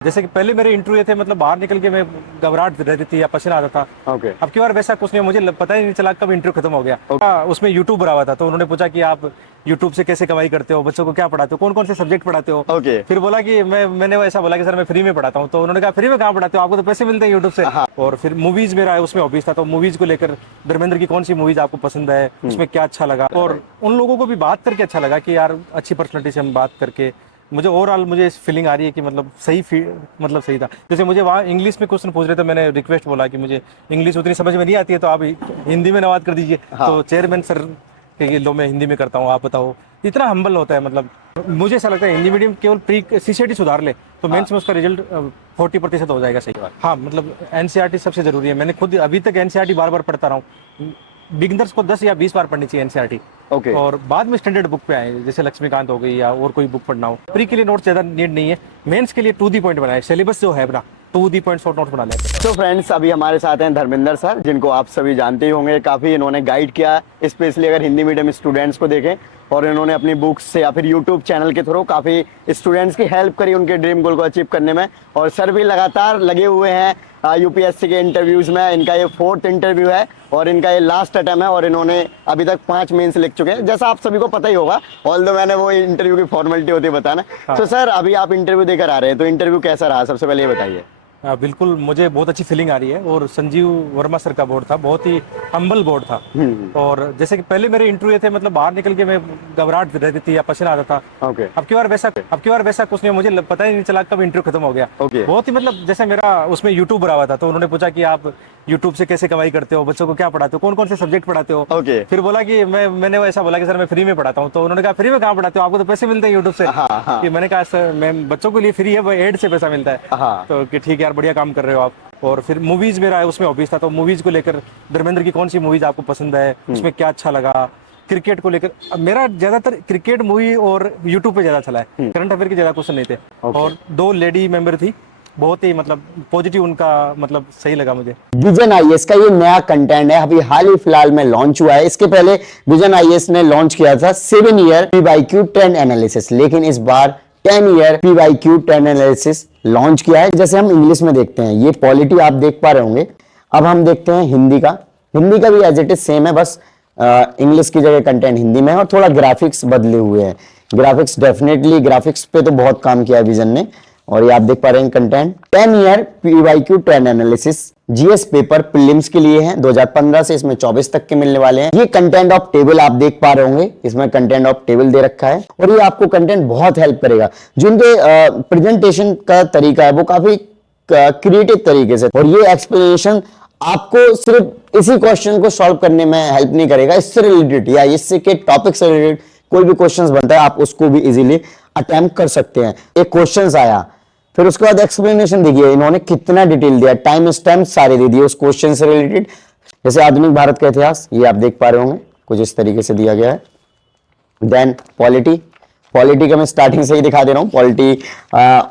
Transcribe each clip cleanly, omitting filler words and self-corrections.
जैसे कि पहले मेरे इंटरव्यू थे, मतलब बाहर निकल के मैं घबराहट रहती थी या पसीना आता था। ओके। अब की बार वैसा कुछ नहीं, मुझे पता ही नहीं चला कब इंटरव्यू खत्म हो गया। उसमें यूट्यूब भरा हुआ था, तो उन्होंने पूछा कि आप यूट्यूब से कैसे कमाई करते हो, बच्चों को क्या पढ़ाते हो, कौन कौन से सब्जेक्ट पढ़ाते हो। ओके। फिर बोला कि मैंने ऐसा बोला कि सर मैं फ्री में पढ़ाता हूँ। तो उन्होंने कहा फ्री में कहाँ पढ़ाते हो, आपको तो पैसे मिलते हैं यूट्यूब से। हाँ। और फिर मूवीज मेरा उसमें हॉबीज था, तो मूवीज को लेकर धर्मेंद्र की कौन सी मूवीज आपको पसंद है, उसमें क्या अच्छा लगा, और उन लोगों को भी बात करके अच्छा लगा कि यार अच्छी पर्सनैलिटी से हम बात करके मुझे ओवरऑल मुझे फीलिंग आ रही है कि मतलब मतलब सही था। जैसे मुझे वहाँ इंग्लिश में क्वेश्चन पूछ रहे थे, मैंने रिक्वेस्ट बोला कि मुझे इंग्लिश उतनी समझ में नहीं आती है, तो आप हिंदी में अनुवाद कर दीजिए। हाँ। तो चेयरमैन सर कि लो मैं हिंदी में करता हूँ, आप बताओ। इतना हम्बल होता है। मतलब मुझे ऐसा लगता है हिंदी मीडियम केवल प्री सीसीटी सुधार ले तो मेंस में उसका रिजल्ट 40% हो जाएगा। सही बात। हाँ, मतलब एनसीईआरटी सबसे जरूरी है। मैंने खुद अभी तक एनसीईआरटी बार बार पढ़ता रहा हूँ। बिगिनर्स को 10 या 20 बार पढ़नी चाहिए एनसीईआरटी। ओके। और बाद में स्टैंडर्ड बुक पे आए, जैसे लक्ष्मीकांत हो गई या और कोई बुक पढ़ना हो। प्री के लिए नोट ज्यादा नीड नहीं है, मेंस के लिए टू दी पॉइंट बनाए, सिलेबस जो है अपना to the point short note बना लेते हैं। तो फ्रेंड्स, अभी हमारे साथ हैं धर्मेंद्र सर, जिनको आप सभी जानते ही होंगे। काफ़ी इन्होंने गाइड किया, स्पेशली अगर हिंदी मीडियम स्टूडेंट्स को देखें। और इन्होंने अपनी बुक्स से या फिर यूट्यूब चैनल के थ्रू काफ़ी स्टूडेंट्स की हेल्प करी उनके ड्रीम गोल को अचीव करने में। और सर भी लगातार लगे हुए हैं यूपीएससी के इंटरव्यूज़ में। इनका ये 4th इंटरव्यू है और इनका ये लास्ट अटेम्प्ट है। और इन्होंने अभी तक 5 मेंस लिख चुके हैं, जैसा आप सभी को पता ही होगा। ऑल्दो मैंने वो इंटरव्यू की फॉर्मेलिटी होती है बताना। तो सर, अभी आप इंटरव्यू देकर आ रहे हैं, तो इंटरव्यू कैसा रहा, सबसे पहले ये बताइए। बिल्कुल, मुझे बहुत अच्छी फीलिंग आ रही है। और संजीव वर्मा सर का बोर्ड था, बहुत ही हम्बल बोर्ड था। और जैसे कि पहले मेरे इंटरव्यू थे, मतलब बाहर निकल के मैं घबराहट रहती थी या पसीना आता था। ओके। अब की बार वैसा कुछ नहीं, मुझे पता ही नहीं चला कब इंटरव्यू खत्म हो गया। ओके। बहुत ही मतलब जैसे मेरा उसमें यूट्यूब भरा हुआ था, तो उन्होंने पूछा कि आप यूट्यूब से कैसे कमाई करते हो, बच्चों को क्या पढ़ाते हो, कौन कौन से सब्जेक्ट पढ़ाते हो। ओके। फिर बोला कि मैंने ऐसा बोला कि सर मैं फ्री में पढ़ाता हूँ। तो उन्होंने कहा फ्री में कहाँ पढ़ाते हो, आपको तो पैसे मिलते हैं यूट्यूब से। हाँ। कि मैंने कहा सर मैं बच्चों के लिए फ्री है, एड से पैसा मिलता है। हाँ। तो कि ठीक है यार, बढ़िया काम कर रहे हो आप। और फिर मूवीज मेरा उसमें हॉबीज था, तो मूवीज को लेकर धर्मेंद्र की कौन सी मूवीज आपको पसंद है, उसमें क्या अच्छा लगा। क्रिकेट को लेकर मेरा ज्यादातर क्रिकेट मूवी और यूट्यूब पे ज्यादा चला है, करंट अफेयर के ज्यादा क्वेश्चन नहीं थे। और 2 लेडी मेंबर थी, बहुत ही मतलब पॉजिटिव उनका, मतलब सही लगा मुझे। विजन आईएएस का ये नया कंटेंट है, अभी हाल ही फिलहाल में लॉन्च हुआ है। इसके पहले विजन आईएएस ने लॉन्च किया था 7 ईयर पीवाईक्यू ट्रेंड एनालिसिस, लेकिन इस बार 10 year PYQ trend analysis launch किया है। जैसे हम इंग्लिश में देखते हैं, ये पॉलिटी आप देख पा रहे होंगे। अब हम देखते हैं हिंदी का। हिंदी का भी एज इट इज सेम है, बस इंग्लिश की जगह कंटेंट हिंदी में है और थोड़ा ग्राफिक्स बदले हुए हैं। ग्राफिक्स डेफिनेटली, ग्राफिक्स पे तो बहुत काम किया है विजन ने। और ये आप देख पा रहे हैं content 10 year PYQ trend analysis GS paper prelims के लिए है। 2015 से इसमें 24 तक के मिलने वाले हैं। ये कंटेंट ऑफ टेबल आप देख पा रहे होंगे, इसमें कंटेंट ऑफ टेबल दे रखा है। और ये आपको कंटेंट बहुत हेल्प करेगा। जो इनके प्रेजेंटेशन का तरीका है वो काफी क्रिएटिव तरीके से, और ये एक्सप्लेनेशन आपको सिर्फ इसी क्वेश्चन को सॉल्व करने में हेल्प नहीं करेगा, इससे रिलेटेड या इससे के टॉपिक से रिलेटेड कोई भी क्वेश्चंस बनता है, आप उसको भी इजीली अटेम्प्ट कर सकते हैं। एक क्वेश्चंस आया, फिर उसके बाद एक्सप्लेनेशन देखिए इन्होंने कितना डिटेल दिया, टाइम स्टैम्प सारे दे दिए उस क्वेश्चन से रिलेटेड। जैसे आधुनिक भारत का इतिहास, ये आप देख पा रहे होंगे, कुछ इस तरीके से दिया गया है। देन पॉलिटी का मैं स्टार्टिंग से ही दिखा दे रहा हूं। पॉलिटी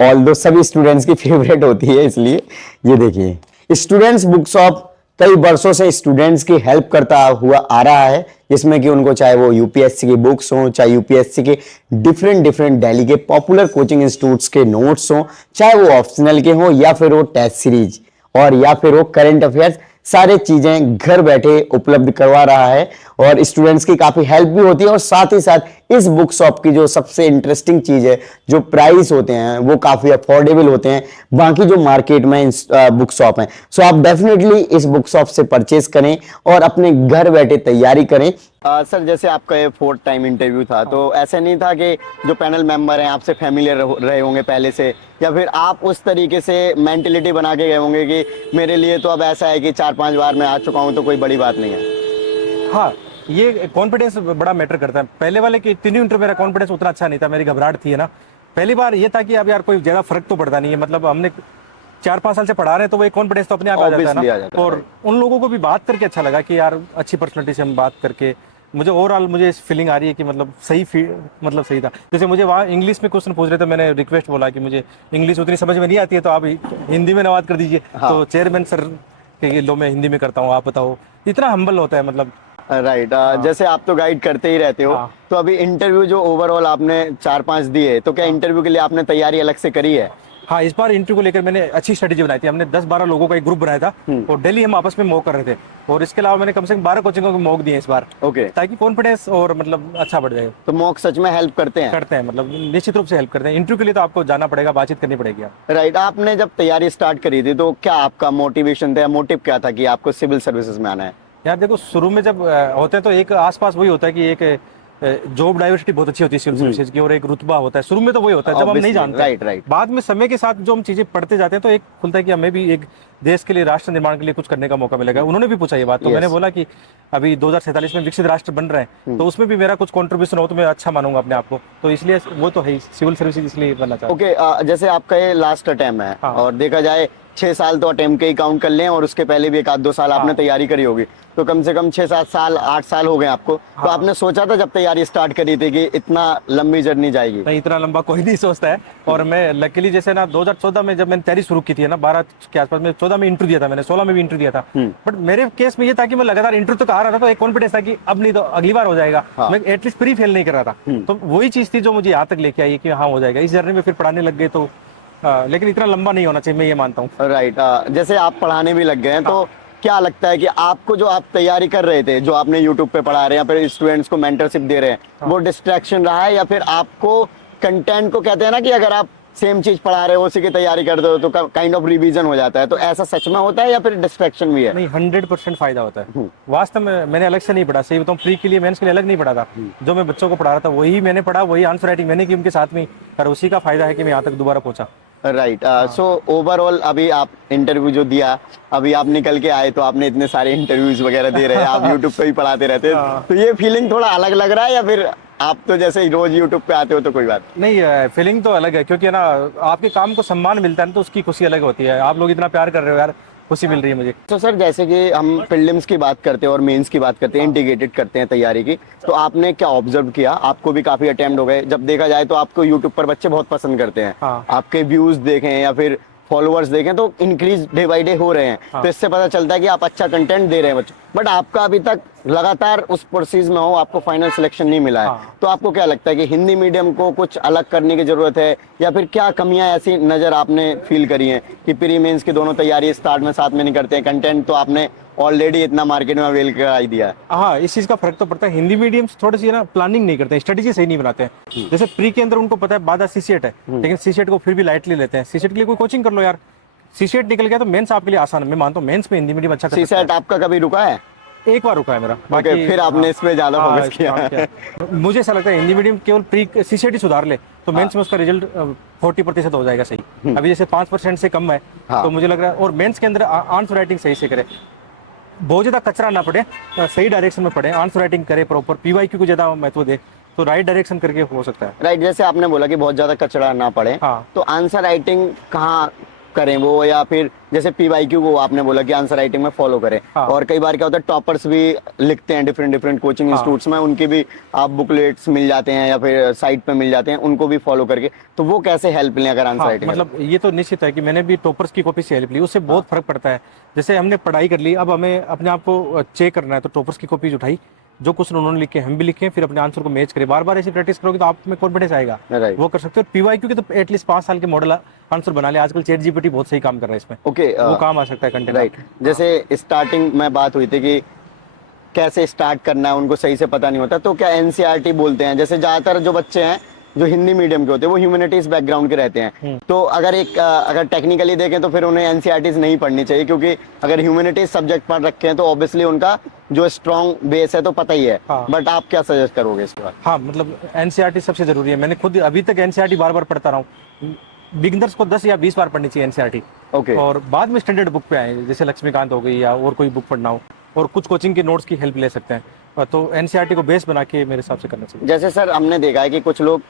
ऑल्दो सभी स्टूडेंट्स की फेवरेट होती है, इसलिए ये देखिए स्टूडेंट्स बुक्स ऑफ कई वर्षों से स्टूडेंट्स की हेल्प करता हुआ आ रहा है, जिसमें कि उनको चाहे वो यूपीएससी की बुक्स हो, चाहे यूपीएससी के डिफरेंट दिल्ली के पॉपुलर कोचिंग इंस्टीट्यूट्स के नोट्स हो, चाहे वो ऑप्शनल के हो या फिर वो टेस्ट सीरीज और या फिर वो करंट अफेयर्स, सारे चीजें घर बैठे उपलब्ध करवा रहा है। और स्टूडेंट्स की काफी हेल्प भी होती है। और साथ ही साथ इस बुक शॉप की जो सबसे इंटरेस्टिंग चीज है, जो प्राइस होते हैं वो काफी अफोर्डेबल होते हैं बाकी जो मार्केट में बुक शॉप है। सो आप डेफिनेटली इस बुक शॉप से परचेज करें और अपने घर बैठे तैयारी करें। सर, जैसे आपका ये 4th टाइम इंटरव्यू था, तो ऐसा नहीं था कि जो पैनल मेंबर हैं आपसे फैमिलियर रहे होंगे पहले से, या फिर आप उस तरीके से मेंटेलिटी बना के गए होंगे कि मेरे लिए तो अब ऐसा है कि 4-5 बार मैं आ चुका हूं तो कोई बड़ी बात नहीं है? हाँ, ये कॉन्फिडेंस बड़ा मैटर करता है। पहले वाले के 3 इंटरव्यू मेरा कॉन्फिडेंस उतना अच्छा नहीं था, मेरी घबराहट थी है ना। पहली बार ये था कि अब यार कोई ज्यादा फर्क तो पड़ता नहीं है, मतलब हमने 4-5 साल से पढ़ा रहे हैं, तो वो कॉन्फिडेंस तो अपने आप आ जाता है ना। और उन लोगों को भी बात करके अच्छा लगा कि यार अच्छी पर्सनैलिटी से हम बात करके मुझे ओवरऑल मुझे फीलिंग आ रही है कि मतलब सही था। जैसे मुझे वहाँ इंग्लिश में क्वेश्चन पूछ रहे थे, मैंने रिक्वेस्ट बोला कि मुझे इंग्लिश उतनी समझ में नहीं आती है, तो आप हिंदी में अनुवाद कर दीजिए। तो चेयरमैन सर कि लो मैं हिंदी में करता हूँ, आप बताओ। इतना हम्बल होता है मतलब। राइट। जैसे आप तो गाइड करते ही रहते हो, तो अभी इंटरव्यू जो ओवरऑल आपने 4-5 दिए, तो क्या इंटरव्यू के लिए आपने तैयारी अलग से करी है? हाँ, इस बार इंटरव्यू को लेकर मैंने अच्छी स्ट्रेटेजी बनाई थी। हमने 10-12 लोगों का एक ग्रुप बनाया था और डेली हम आपस में मॉक कर रहे थे, और इसके अलावा मैंने कम से कम 12 कोचिंगों को मॉक दिए इस बार, ओके, ताकि कॉन्फिडेंस और मतलब अच्छा बढ़ जाए। तो मॉक सच में हेल्प करते हैं? करते हैं, मतलब निश्चित रूप से हेल्प करते हैं। इंटरव्यू के लिए तो आपको जाना पड़ेगा, बातचीत करनी पड़ेगी। आप राइट, आपने जब तैयारी स्टार्ट करी थी तो क्या आपका मोटिवेशन था, मोटिव क्या था कि आपको सिविल सर्विसेज में आना है? यार देखो, शुरू में जब होते हैं तो एक आसपास वही होता है कि एक जॉब डाइवर्सिटी बहुत अच्छी होती है सिविल सर्विसेज की, और एक रुतबा होता है। शुरू में तो वही होता है जब हम नहीं जानते। Right right. बाद में समय के साथ जो हम चीजें पढ़ते जाते हैं तो एक खुलता है कि हमें भी एक देश के लिए, राष्ट्र निर्माण के लिए कुछ करने का मौका मिलेगा। उन्होंने भी पूछा ये बात, तो मैंने बोला कि अभी 2047 में विकसित राष्ट्र बन रहे हैं, तो उसमें भी मेरा कुछ कंट्रीब्यूशन हो तो मैं अच्छा मानूंगा अपने आप को। तो इसलिए वो तो है ही, सिविल सर्विसेज इसलिए बनना चाहता हूं। ओके, जैसे आपका ये लास्ट अटेम्प्ट है, हाँ। और देखा जाए 6 साल तो अटेम्प्ट के ही काउंट कर लें, और उसके पहले भी 1-2 साल आपने तैयारी करी होगी, तो कम से कम 6-7 साल 8 साल हो गए आपको। तो आपने सोचा था जब तैयारी स्टार्ट करी थी कि इतना लंबी जर्नी जाएगी? नहीं, इतना लंबा कोई नहीं सोचता है। और मैं लकीली जैसे ना 2014 में जब मैंने तैयारी शुरू की थी ना, 12 के आसपास में, 14 में इंटरव्यू दिया था मैंने, 16 में भी इंटरव्यू दिया था। बट मेरे केस में ये था कि मैं लगातार इंटरव्यू तो आ रहा था, तो एक कॉन्फिडेंस था कि अब नहीं तो अगली बार हो जाएगा। मैं एटलीस्ट प्री फेल नहीं कर रहा था। तो वही चीज थी जो मुझे यहाँ तक लेके आई कि हाँ हो जाएगा। इस जर्नी में फिर पढ़ाने लग गए तो लेकिन इतना लंबा नहीं होना चाहिए, मैं ये मानता हूँ। राइट, जैसे आप पढ़ाने भी लग गए हैं, तो क्या लगता है कि आपको जो आप तैयारी कर रहे थे, जो आपने यूट्यूब पे पढ़ा रहे हैं या फिर स्टूडेंट्स को मेंटरशिप दे रहे हैं, वो डिस्ट्रैक्शन रहा है, या फिर आपको कंटेंट को, कहते हैं ना कि अगर आप सेम चीज पढ़ा रहे हो, उसी की तैयारी कर दो तो काइंड ऑफ रिवीजन हो जाता है, तो ऐसा सच में होता है या फिर डिस्ट्रैक्शन भी है? नहीं, 100% फायदा होता है। वास्तव में मैंने अलग से नहीं पढ़ा, सही बताऊं, प्री के लिए, मेंस के लिए अलग नहीं पढ़ा था। जो मैं बच्चों को पढ़ा रहा था वही मैंने पढ़ा, वही आंसर राइटिंग मैंने की उनके साथ में, और उसी का फायदा है कि मैं यहाँ तक दोबारा पहुंचा। राइट, सो ओवरऑल अभी आप इंटरव्यू जो दिया, अभी आप निकल के आए, तो आपने इतने सारे इंटरव्यूज वगैरह दे रहे हैं, आप यूट्यूब पे ही पढ़ाते रहते हैं, तो ये फीलिंग थोड़ा अलग लग रहा है, या फिर आप तो जैसे ही रोज यूट्यूब पे आते हो तो कोई बात नहीं? फीलिंग तो अलग है, क्योंकि है ना, आपके काम को सम्मान मिलता है ना, तो उसकी खुशी अलग होती है। आप लोग इतना प्यार कर रहे हो यार, खुशी मिल रही है मुझे। तो सर, जैसे कि हम प्रीलिम्स की बात करते हैं और मेंस की बात करते हैं, इंटीग्रेटेड करते हैं तैयारी की, तो आपने क्या ऑब्जर्व किया? आपको भी काफी अटेम्प्ट हो गए, जब देखा जाए तो आपको यूट्यूब पर बच्चे बहुत पसंद करते हैं। आपके व्यूज देखें या फिर फॉलोअर्स देखें तो इंक्रीज डे बाई डे हो रहे हैं, तो इससे पता चलता है कि आप अच्छा कंटेंट दे रहे हैं बच्चों। बट आपका अभी तक लगातार उस प्रोसेस में हो, आपको फाइनल सिलेक्शन नहीं मिला है, तो आपको क्या लगता है कि हिंदी मीडियम को कुछ अलग करने की जरूरत है, या फिर क्या कमियां ऐसी नजर आपने फील करी हैं कि प्री मेंस की दोनों तैयारी स्टार्ट में साथ में नहीं करते हैं? कंटेंट तो आपने ऑलरेडी इतना मार्केट में अवेल कराई दिया है। हाँ, इस चीज का फर्क तो पड़ता है। हिंदी मीडियम थोड़ी सी ना प्लानिंग नहीं करते हैं, स्ट्रेटेजी सही नहीं बनाते हैं। जैसे प्री के अंदर उनको पता है बाधा सीसेट है, लेकिन सीसेट को फिर भी लाइटली लेते हैं। सीसेट के लिए कोई कोचिंग कर लो यार, सीसेट निकल गया तो मेंस आपके लिए आसान है। मैं मानता हूँ मेंस में हिंदी मीडियम अच्छा कर सकता है। सीसेट आपका कभी रुका है? एक बार रुका है मेरा, बाकी फिर आपने इस पे ज्यादा फोकस किया। मुझे ऐसा लगता है हिंदी मीडियम केवल प्री सीसेट ही सुधार ले तो मेंस में उसका रिजल्ट 40% हो जाएगा सही। अभी जैसे 5% से कम है, तो मुझे लग रहा है, और मेंस के अंदर आंसर राइटिंग सही से करे, बहुत ज्यादा कचरा ना पड़े, सही डायरेक्शन में पढ़े, आंसर राइटिंग करे प्रॉपर, पीवाईक्यू को ज्यादा महत्व दे, तो राइट डायरेक्शन करके हो सकता है। राइट, जैसे आपने बोला कि बहुत ज्यादा कचरा ना पड़े, तो आंसर राइटिंग कहाँ करें वो, या फिर जैसे पीवाईक्यू को आपने बोला कि आंसर राइटिंग में फॉलो करें, और कई बार क्या होता है टॉपर्स भी लिखते हैं डिफरेंट कोचिंग इंस्टीट्यूट्स में, उनके भी आप बुकलेट्स मिल जाते हैं या फिर साइट पे मिल जाते हैं, उनको भी फॉलो करके, तो वो कैसे हेल्प लें अगर आंसर राइटिंग? मतलब ये तो निश्चित है कि मैंने भी टॉपर्स की कॉपी से हेल्प ली, उससे बहुत फर्क पड़ता है। जैसे हमने पढ़ाई कर ली, अब हमें अपने आप को चेक करना है, तो टॉपर्स की कॉपीज उठाई, जो क्वेश्चन उन्होंने लिखे हम भी लिखे, फिर अपने आंसर को मैच करें, बार बार ऐसी प्रैक्टिस करोगे तो आप में कॉन्फिडेंस आएगा, वो कर सकते हो। पीवाईक्यू के तो एटलीस्ट 5 साल के मॉडल आंसर बना ले, आजकल चैट जीपीटी बहुत सही काम कर रहा है इसमें, वो काम आ सकता है कंटेंट। राइट, जैसे स्टार्टिंग में बात हुई थी कि कैसे स्टार्ट करना है, उनको सही से पता नहीं होता, तो क्या एनसीईआरटी बोलते हैं? जैसे ज्यादातर जो बच्चे हैं जो हिंदी मीडियम के होते हैं वो ह्यूमैनिटीज बैकग्राउंड के रहते हैं, तो अगर टेक्निकली देखें तो फिर उन्हें एनसीईआरटीज नहीं पढ़नी चाहिए, क्योंकि अगर ह्यूमैनिटीज सब्जेक्ट पढ़ रखे हैं तो ऑब्वियसली उनका जो स्ट्रॉन्ग बेस है तो पता ही है। बट आप क्या सजेस्ट करोगे इसके बाद? हाँ, मतलब एनसीईआरटी सबसे जरूरी है। मैंने खुद अभी तक एनसीईआरटी बार बार पढ़ता रहा हूँ। बिगिनर्स को 10 या 20 बार पढ़नी चाहिए एनसीईआरटी, और बाद में स्टैंडर्ड बुक पे आए, जैसे लक्ष्मीकांत हो गई या और कोई बुक पढ़ना हो, और कुछ कोचिंग के नोट्स की हेल्प ले सकते हैं, तो एनसीईआरटी को बेस बना के मेरे हिसाब से करना चाहिए। जैसे सर हमने देखा है कि कुछ लोग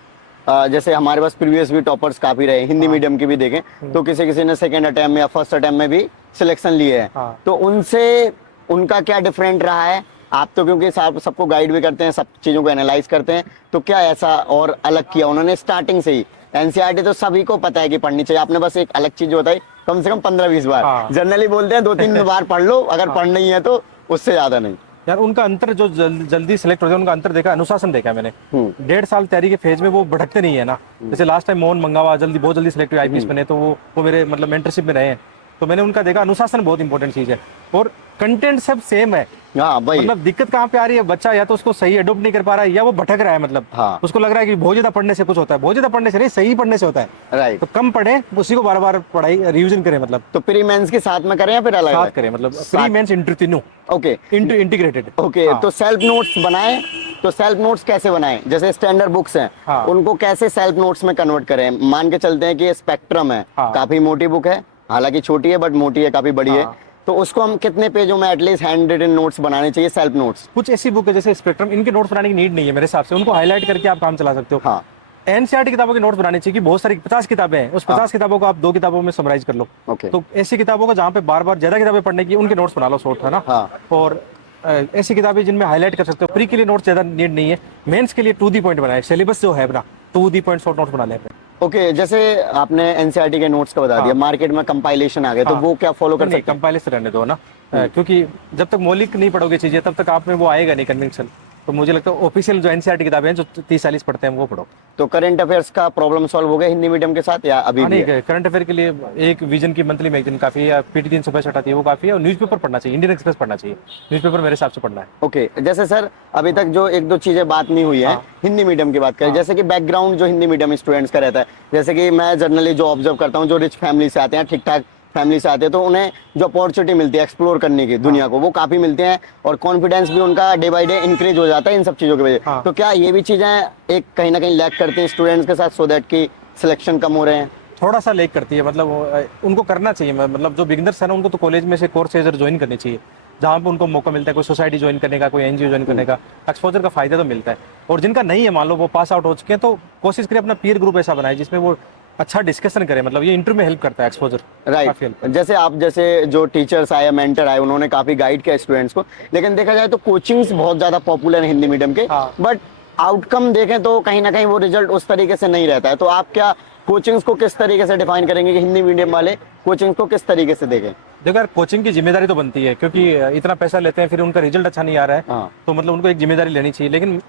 जैसे हमारे पास प्रीवियस भी टॉपर्स काफी रहे, हिंदी मीडियम के भी देखें तो किसी ने सेकंड अटेम्प्ट में या फर्स्ट अटेम्प्ट में भी सिलेक्शन लिए हैं, तो उनसे उनका क्या डिफरेंट रहा है? आप तो क्योंकि सबको गाइड भी करते हैं, सब चीजों को एनालाइज करते हैं, तो क्या ऐसा और अलग किया उन्होंने स्टार्टिंग से ही? एनसीईआरटी तो सभी को पता है कि पढ़नी चाहिए, आपने बस एक अलग चीज बताई, कम से कम 15-20 बार। जनरली बोलते हैं 2-3 बार पढ़ लो, अगर पढ़ नहीं है तो उससे ज्यादा नहीं। यार उनका अंतर जो जल्दी सेलेक्ट होता है, उनका अंतर देखा, अनुशासन देखा मैंने। 1.5 साल तैयारी के फेज में वो भटकते नहीं है ना। जैसे लास्ट टाइम मोहन मंगावा बहुत जल्दी सेलेक्ट हुए आईपीएस बने, तो वो मेरे मतलब मेंटरशिप में रहे हैं, तो मैंने उनका देखा अनुशासन बहुत इंपॉर्टेंट चीज है। और कंटेंट सब सेम है, हाँ भाई, मतलब दिक्कत कहाँ पे आ रही है, बच्चा या तो उसको सही अडोप्ट नहीं कर पा रहा है, या वो भटक रहा है, मतलब हाँ। उसको लग रहा है कि बहुत ज्यादा पढ़ने से कुछ होता है। बहुत ज्यादा पढ़ने से नहीं, सही पढ़ने से होता है। राइट। तो कम पढ़े, उसी को बार बार पढ़ाई रिवीजन करें, मतलब तो प्री मेंस के साथ में करें या फिर अलग साथ अलग? करें, मतलब प्री मेंस इंटर तीनों ओके इंटीग्रेटेड। ओके। तो सेल्फ नोट्स बनाएं, तो सेल्फ नोट्स कैसे बनाएं? जैसे स्टैंडर्ड बुक्स हैं, हाँ। उनको कैसे सेल्फ नोट्स में कन्वर्ट करें? मान के चलते हैं कि ये स्पेक्ट्रम है, हाँ। काफी मोटी बुक है, हालांकि छोटी है बट मोटी है, काफी बड़ी है, हाँ। तो उसको हम कितने पेजों में एटलीस्ट हैंड रिटन नोट्स बनाने चाहिए, सेल्फ नोट्स? कुछ ऐसी बुक है जैसे स्पेक्ट्रम, इनके नोट्स बनाने की नीड नहीं है मेरे हिसाब से, उनको हाईलाइट करके आप काम चला सकते हो। हाँ। एनसीईआरटी किताबों के नोट्स बनाने चाहिए कि बहुत सारी 50 किताबें हैं, उस 50 किताबों को आप 2 किताबों में समराइज कर लो। ओके। तो ऐसी किताबों को जहाँ पे बार बार ज्यादा किताबें पढ़ने की, उनके नोट्स बना लो शॉर्ट, है ना। हाँ। और ऐसी किताबें जिनमें हाईलाइट कर सकते हो। प्री के लिए नोट्स ज्यादा नीड नहीं है, मेंस के लिए टू दी पॉइंट बनाए, सिलेबस जो है अपना to the point short notes बना ले। ओके, जैसे आपने एनसीईआरटी के नोट्स का बता दिया, मार्केट में कंपाइलेशन आ गए, तो वो क्या फॉलो कर सकते हैं? कंपाइलेशन रहने दो ना, क्योंकि जब तक मौलिक नहीं पढ़ोगे चीजें, तब तक आप में वो आएगा नहीं कन्विक्शन। तो मुझे लगता है ऑफिशियल जो एनसीईआरटी किताबें हैं, जो 30-40 पढ़ते हैं, वो पढ़ो। तो करंट अफेयर्स का प्रॉब्लम सॉल्व हो गया हिंदी मीडियम के साथ या अभी भी है? नहीं, करंट अफेयर के लिए एक विजन की मंथली मैगजीन काफी है, या पीटी 365 आती है वो काफी है, और न्यूज़पेपर पढ़ना चाहिए, इंडियन एक्सप्रेस पढ़ना चाहिए, न्यूज़पेपर मेरे हिसाब से पढ़ना है। ओके, जैसे सर अभी तक जो एक दो चीजें बात नहीं हुई है, हिंदी मीडियम की बात करें, जैसे कि बैकग्राउंड जो हिंदी मीडियम स्टूडेंट्स का रहता है, जैसे कि मैं जनरली जो ऑब्जर्व करता हूँ, जो रिच फैमिली से आते हैं, ठीक ठाक फैमिली से आते हैं, तो उन्हें जो अपॉर्चुनिटी मिलती है एक्सप्लोर करने की दुनिया को, वो काफी मिलते हैं, और कॉन्फिडेंस भी उनका डे बाय डे इंक्रीज हो जाता है इन सब चीजों की वजह से। तो क्या ये भी चीजें एक कहीं ना कहीं लैक करती हैं स्टूडेंट्स के साथ, सो दैट की सिलेक्शन कम हो रहे हैं? थोड़ा सा लेक करती है, मतलब उनको करना चाहिए, मतलब जो बिगिनर्स है ना, उनको तो कॉलेज में से कोर्स ज्वाइन करनी चाहिए, जहाँ पे उनको मौका मिलता है, कोई सोसाइटी ज्वाइन करने का, कोई एनजीओ ज्वाइन करने का, एक्सपोजर का फायदा तो मिलता है। और जिनका नहीं है, मान लो वो पास आउट हो चुके हैं, तो कोशिश करें अपना पीयर ग्रुप ऐसा बनाए जिसमें वो अच्छा डिस्कशन करें, मतलब ये इंटरव्यू में हेल्प करता है एक्सपोजर। राइट। जैसे आप जैसे जो टीचर्स आए, मेंटर आए, उन्होंने काफी गाइड किया स्टूडेंट्स को, लेकिन देखा जाए तो कोचिंग्स बहुत ज्यादा पॉपुलर है हिंदी मीडियम के, बट आउटकम देखें तो कहीं ना कहीं वो रिजल्ट उस तरीके से नहीं रहता है। तो आप क्या कोचिंग्स को किस तरीके से डिफाइन करेंगे कि हिंदी मीडियम वाले कोचिंग्स को किस तरीके से देखें? देखो यार, कोचिंग की जिम्मेदारी तो बनती है, क्योंकि इतना पैसा लेते हैं, फिर उनका रिजल्ट अच्छा नहीं आ रहा है, हाँ। तो मतलब उनको एक जिम्मेदारी लेनी चाहिए। लेकिन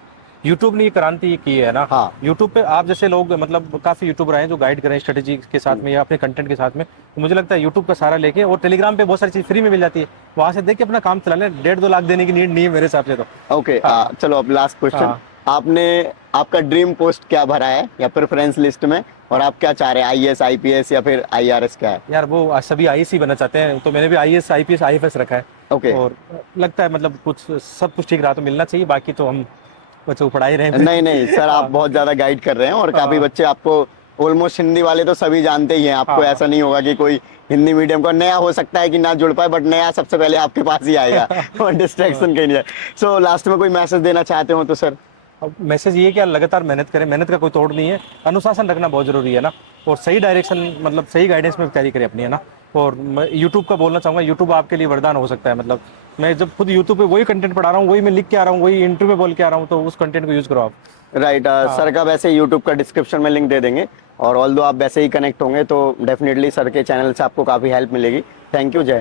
यूट्यूब ने ये क्रांति की है ना। हाँ। यूट्यूब पे आप जैसे लोग, मतलब काफी यूट्यूबर आए हैं जो गाइड करें स्ट्रेटेजी के साथ में या अपने कंटेंट के साथ में, तो मुझे लगता है यूट्यूब का सारा लेके, और टेलीग्राम पे बहुत सारी चीज फ्री में मिल जाती है, वहां से देख के अपना काम चला लें। 1.5-2 लाख देने की नीड नहीं है मेरे हिसाब से तो। ओके, चलो अब लास्ट क्वेश्चन, आपने आपका ड्रीम पोस्ट क्या भरा है या प्रेफरेंस लिस्ट में, और आप क्या चाह रहे हैं, आईएएस, आईपीएस या फिर आईआरएस, क्या है? यार वो सभी आईएएस ही बनना चाहते हैं, तो मैंने भी आईएएस, आईपीएस, आईएफएस रखा है। ओके। और लगता है मतलब कुछ सब कुछ ठीक रहा तो मिलना चाहिए, बाकी तो हम बच्चों को पढ़ा ही रहे हैं। नहीं नहीं सर, आप बहुत ज्यादा गाइड कर रहे हैं, और काफी बच्चे आपको ऑलमोस्ट हिंदी वाले तो सभी जानते ही हैं आपको, ऐसा नहीं होगा कि कोई हिंदी मीडियम का नया हो सकता है कि ना जुड़ पाए, बट नया सबसे पहले आपके पास ही आएगा और डिस्ट्रैक्शन कहीं नहीं जाए। सो लास्ट में कोई मैसेज देना चाहते हो तो सर? अब मैसेज ये कि लगातार मेहनत करें, मेहनत का कोई तोड़ नहीं है, अनुशासन रखना बहुत जरूरी है ना, और सही डायरेक्शन, मतलब सही गाइडेंस में तैयारी करें अपनी, है ना। और मैं यूट्यूब का बोलना चाहूँगा, यूट्यूब आपके लिए वरदान हो सकता है, मतलब मैं जब खुद यूट्यूब पे वही कंटेंट पढ़ा रहा हूँ, वही मैं लिख के आ रहा हूँ, वही इंटरव्यू में बोल के आ रहा हूँ, तो उस कंटेंट को यूज करो आप। राइट। सर का वैसे यूट्यूब का डिस्क्रिप्शन में लिंक दे देंगे, और ऑल्दो आप वैसे ही कनेक्ट होंगे तो डेफिनेटली सर के चैनल से आपको काफी हेल्प मिलेगी। थैंक यू, जय हिंद।